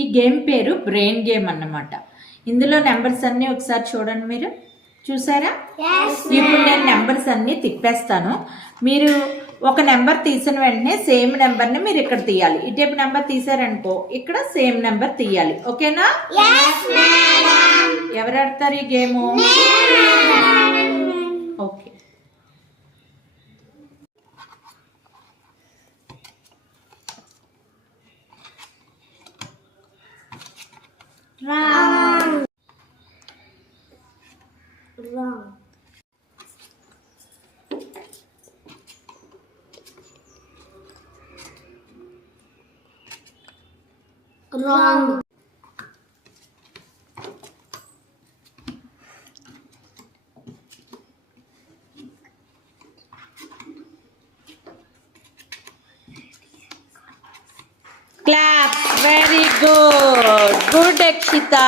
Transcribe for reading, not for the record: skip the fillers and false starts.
ఈ గేమ్ పేరు brain game అన్నమాట. ఇందులో నెంబర్స్ అన్నీ ఒకసారి చూడండి. మీరు చూసారా? ఇప్పుడు నేను నెంబర్స్ అన్నీ తిప్పేస్తాను. మీరు ఒక నెంబర్ తీసిన వెంటనే సేమ్ నెంబర్ని మీరు ఇక్కడ తీయాలి. ఇటేపు నెంబర్ తీసారనుకో ఇక్కడ సేమ్ నెంబర్ తీయాలి. ఓకేనా? ఎవరు ఆడతారు ఈ game? Okay. Wrong. Clap. Very good. Good, Akshita.